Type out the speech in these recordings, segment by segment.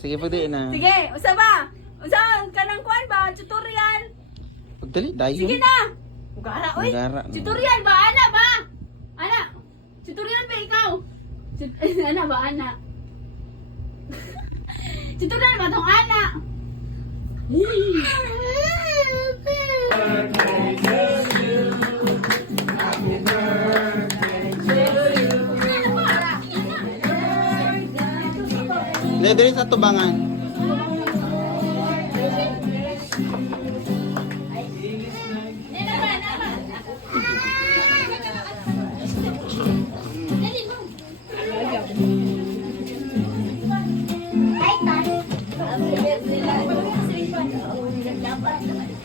Sige, pwede na. Sige, usa ba? Usa kanang kuan ba? Tutorial. Pagdali, dayo. Sige na. Ugara, oy. Ugara. Tutorial ba? Ana ba? Ana. Tutorial ba ikaw? Ana ba, ana? Tutorial ba tong ana? Dili sa tubangan.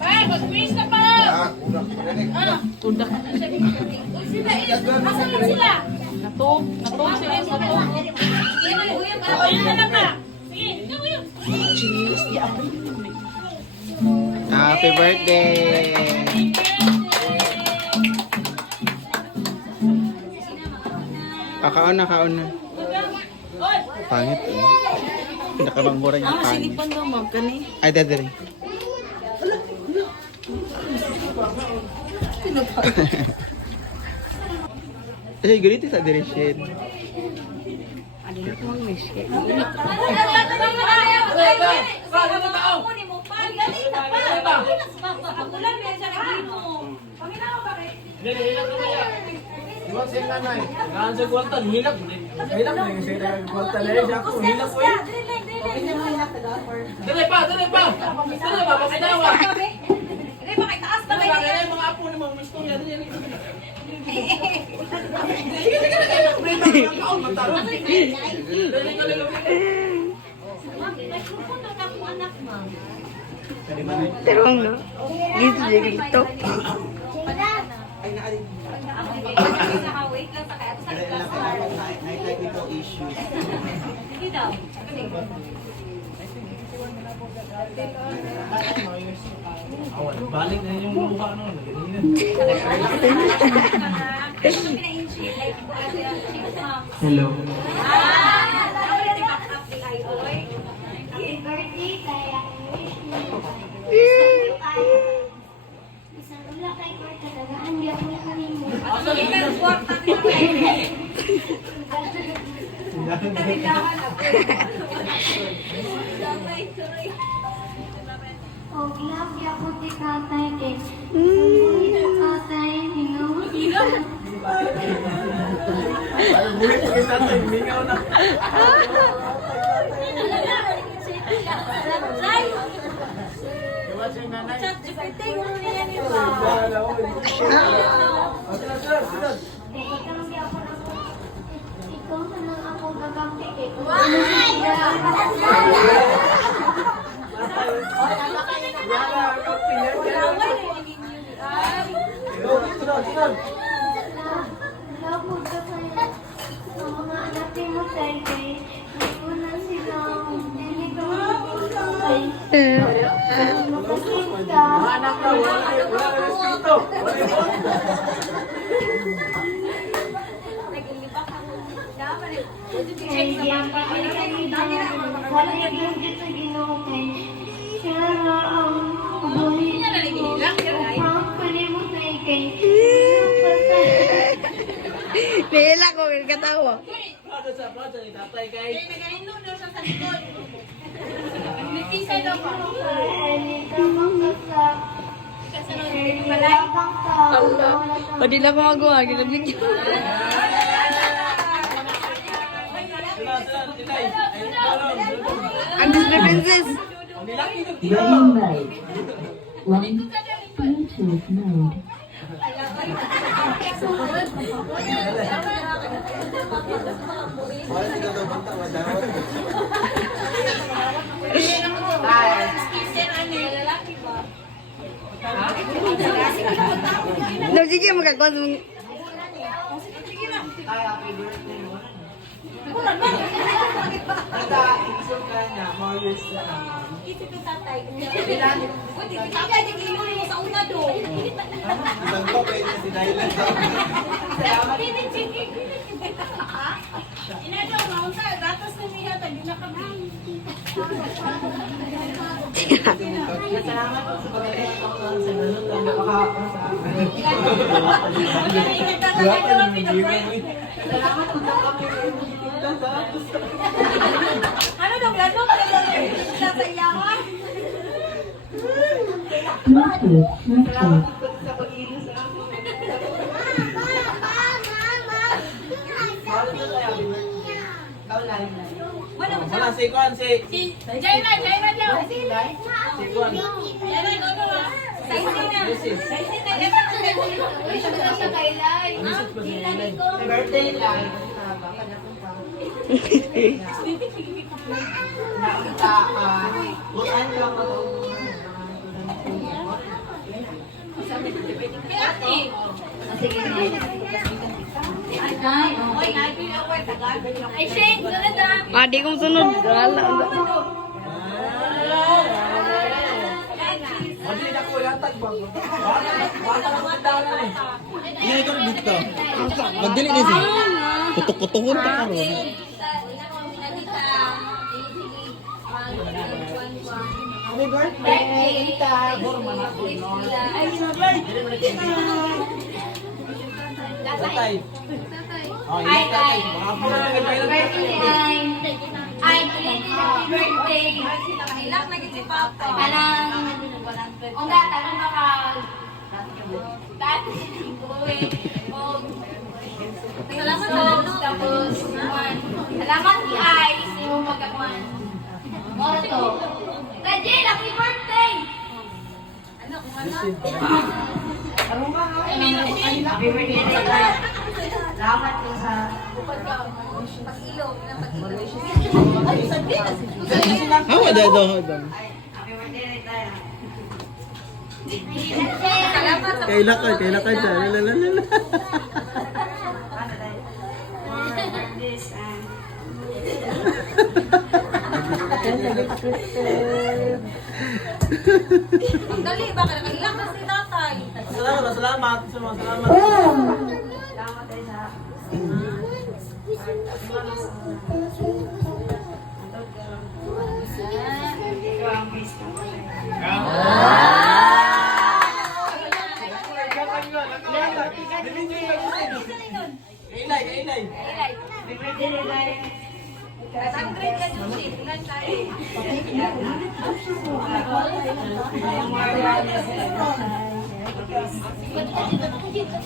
Ay, mag-quiz na pa! Ano? Kudak. Sila is, asan na sila? Natog sila sa natog. Ayun na lang ka. Sige, ikaw yun. Happy birthday! Kaon na. Pangit eh. Nakabangura niya pangit. Sinipan daw, ma'am. Kani? Ay, dadari. Eh, ganito sa direction. Ano na po ang miss? Iwan sa nanay. Gaan sa kwartan, hilap. Hilap na yung sa kwartan na siya ako. Hilap ko eh. Dali pa. Pasinawa. Dali ba, kaya yung mga apo na mga gusto niya. Dali. Sige. Kaon, mataro. Terong, no? Dito, dito. Balik na yung mukha nun. Hello. Oh, gilapya po di katay kay. Hindi katay, hinaw. Bulit ko kita tayo, mingaw na. Iwan sa nanay. Ikaw na lang ako gagampi kay. Labog ka kaya sa mga anak mo tayo kay. Hindi ko na sila. Hindi ko kay. Makasin ka. Anak na, wala respeto. Nila ko, katawa. Plato sa itatay kay. O, di lang ko magawa. Ginaglig yun. Ang discrepancies. Ready mode. 1, Bluetooth mode. No, sige, magkakwas mong... Inado, maunsa, datos na niya, tagi na kami. Salamat po sa pagkakita ko sa ganun. Napaka sa akin. Salamat po sa pagkakita sa Ano daw gano'n? Sa iyawan? Bluetooth active. sa pag-ino sa akin. Wala si Kwan, si Jairan daw. si Kwan. Jairan, ano ha? Si birthday lang. Nakita bukan lang ako. Ay, Shane, sunod ah. Ah, di kong sunod. Wala. Hindi na ko yatag ba? Wala lang ang dala eh. Iya, ikaw dito. Magdili na siya. Kutuk-kutukon ka karon. Happy birthday, Rita. Tatay. Oh, ini tatay. Mga birthday. Ay, birthday. Ilang na si Papa. Parang, o nga, tanong maka, salamat sa tapos, salamat ay, sino magkakuan. Moro to. Regine, happy birthday! Ano, kung ano? Happy birthday, Rita. Salamat po sa... Pag-ilog, pag-ilog. Hawa daw. Happy birthday, Rita. Salamat sa Kailakad siya. Lalalala. Dali, baka nakailang na si tatay. Salamat. Salamat. Salamat tayo sa... Ito ang base ko. Kailay. Happy birthday, Rita. Ang grade ka, Josie. Ilan tayo?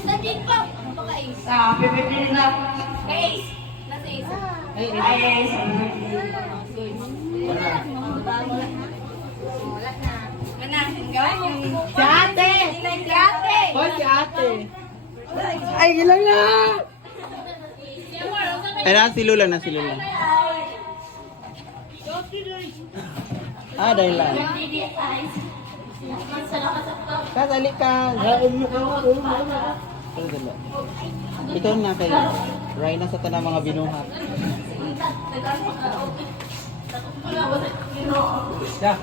Nandiyan pa. Ano ba ka, Ace? Happy birthday, Rita. Kay Ace. Nasa Ace. Ay, happy birthday. Wala na. Mana, gawin mo. Si ate! Si ate. Hoy, si ate! Ay, ilang na! Ay, si Lula. Ah, dahil lang. Kasali ka. Ito na kay Rhina sa tanang mga binuhat. Yeah.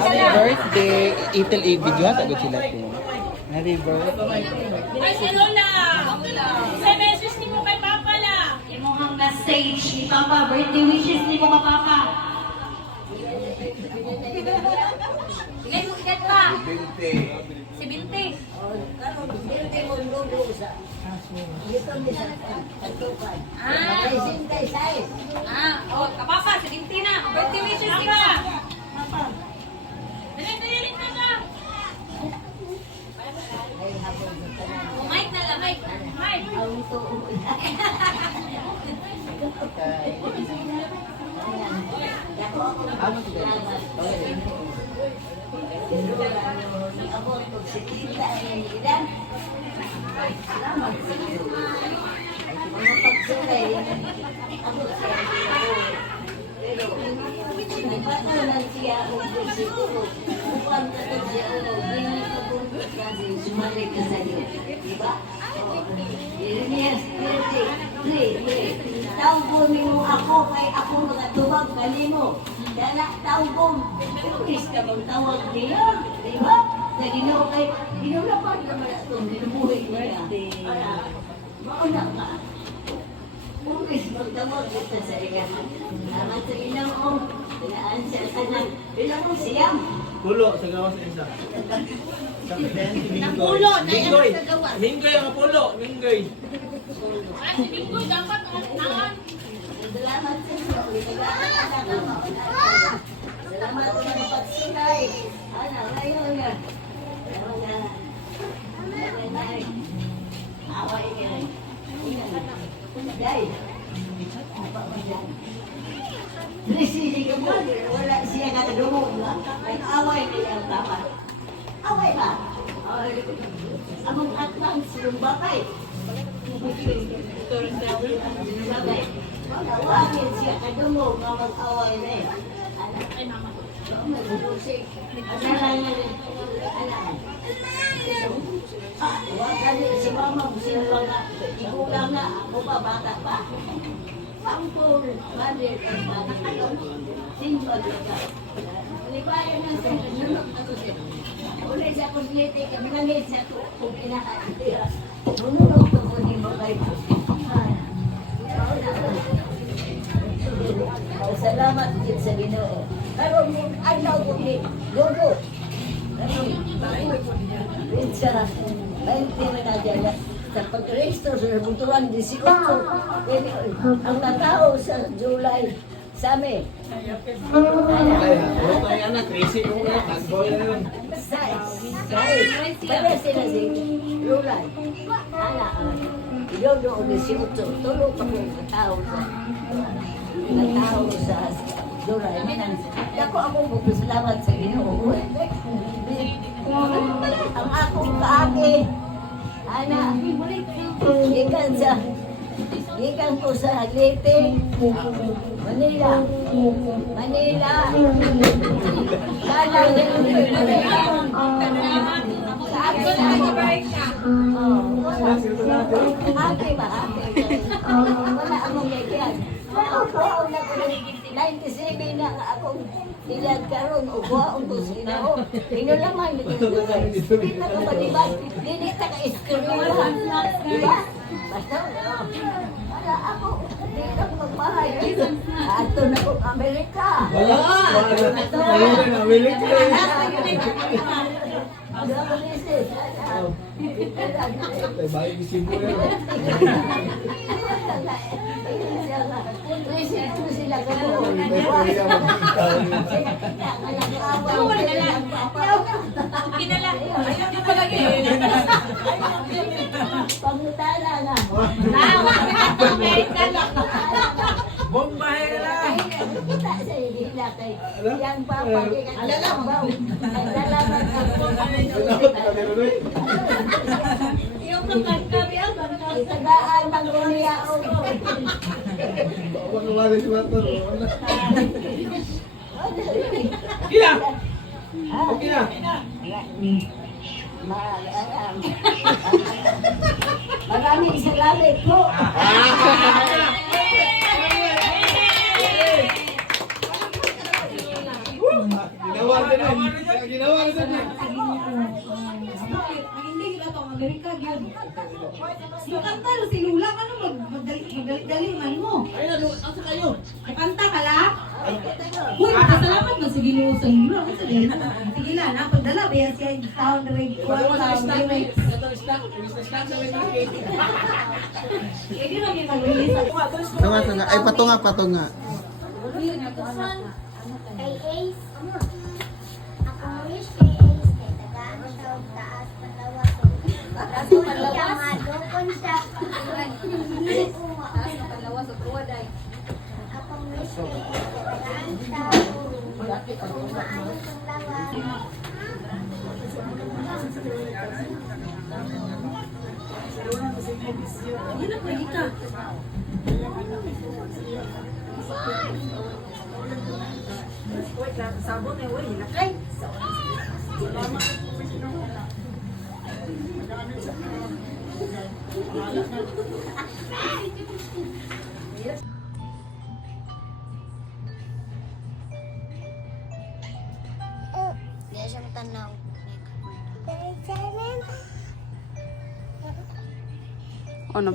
Happy birthday. Itil i-video ha. Sagot sila po. Happy birthday. Ay, si Lola. Sa message ni mo kay Papa la. Yung mga message ni Papa, birthday wishes ni mga Papa. Bigay mo ilan pa? Si Binti. Oh, kapapa, si Binti na. Birthday wishes ni ka. Dali na ka. Mic na lang, mic. Mic. Taong mo ako kay ako mga tubag kanimo. Dala taong bom. Is ka bang tawag niya? Di ba? Sa Ginoo kay Ginoo na pa naman ito. Ginubuhay niya. Ana ka. Umis magdamot dito sa iya. Naman sa ilang o. Tinaan siya sa nang. Ilang mo siyam. Pulo sa gawas sa isa. Napulo na yan sa gawas. Minggoy ang pulo, minggoy. Ay, si Minggoy, dapat ang Salamat sa iyo. Salamat sa pagsinay. Ana, ngayon yan. Away niya. Day. Nagsisig ka mo. Wala siya nakadumog. May away niya ang tama. Away ba? Among atlang silang bakay. Bagay. Wagin siya kadumog nga mag-away na eh. Ay, mama. Musik. Asalan na rin. Alaan. Huwag ka rin si mama. Sino nga. Igulang na. Ako pa bata pa. Pampul. Badir. Simple ka. Libayan na sa sunod ako siya. Ulit sa kuslete. Kami langit sa kung kinakaitira. Munulog ko kung hindi mo kayo. Salamat din sa Ginoo. Pero adlaw ko ni Gogo. Rinsa, 20 na dyan. Sa pag-register sa Butuan 18. Ang natao sa July sa amin. Ano tayo anak, crazy ko na, tagboy na yun. Pwede sila si July. Anak, Yodo 18. Tulog pa kong katao sa July. Dako akong magpasalamat sa Ginoo. Ang akong kaagi, ana, gikan ko sa Leyte, Manila. Sana Ate ba? Wala akong nagyan. Kuhaon na ko ng 97 na akong ilag karon o kuhaon ko sa Ginoo. Inulaman na ko. Hindi na ko malibas. Hindi na ka-iskrilahan. Diba? Basta, wala ako. Hindi na ko magbahay. Ato na ko Amerika. Wala! Ayun na, Amerika. Ay, bahay bisibo yan. Kinala. Ayaw niyo palagi. Pangutala na. Bombahe na! Kita sa hila kay yang papa kay kalabaw. Ay lalaman ako. Yung pagkanta, biya, Itagaan ng kuliya o. Baka wala si Mator. Kina! Okay na! Maraming salamat po. Ginawa na din! Ginawa na din! Hindi nila to Amerika gyud. Kanta ro si Lula kanu magdali man mo. Ay, asa kayo? Kanta ka la? Uy, pasalamat man sa Ginoo sa Lula kasi dili. Sige na, pagdala ba yan siya taon na rin Wala ko sa sa stock. Ginoo. Ito stock. Stock sa may Hindi na may mag-release ako. Tunga. Ay, patunga. Kay Ace. Ako wish kay Ace. Kay tagaan sa taas palawas. Taas palawas? Dokon siya. Taas palawas o truwaday. Ako wish kay Ace. Kay tagaan sa umaayos ang lawas. Hindi na pwede ka. Uy, sabon eh, uy, nakay. Hindi siya matanaw. Ano?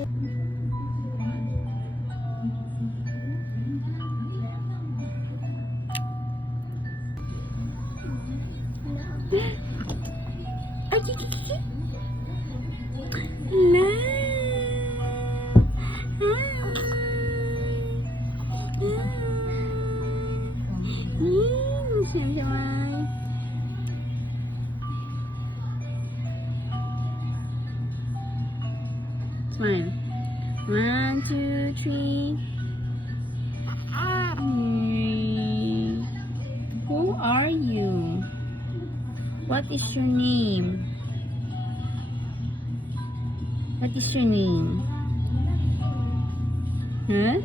Smile. 1, 2, 3. Who are you? What is your name? What is your name? Huh?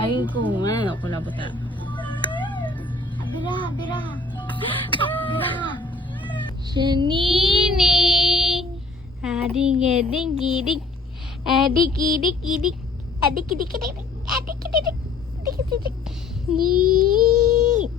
Ay, kung ano, kulabot ka. Biraha, biraha. Biraha. Shanini. Ading-ading-gidik. Adik-idik-idik. Adik-idik-idik. Adik-idik-idik. Adik-idik-idik. Yee.